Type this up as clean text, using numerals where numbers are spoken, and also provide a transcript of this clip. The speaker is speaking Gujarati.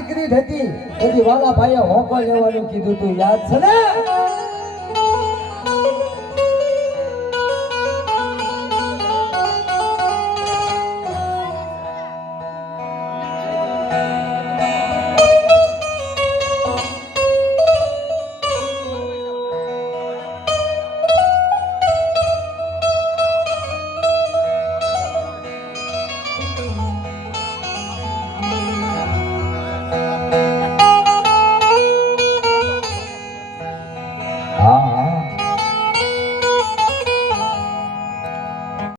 દીકરી હતી બધી વાલા ભાઈએ હોકો લેવાનું કીધું તું યાદ છે ને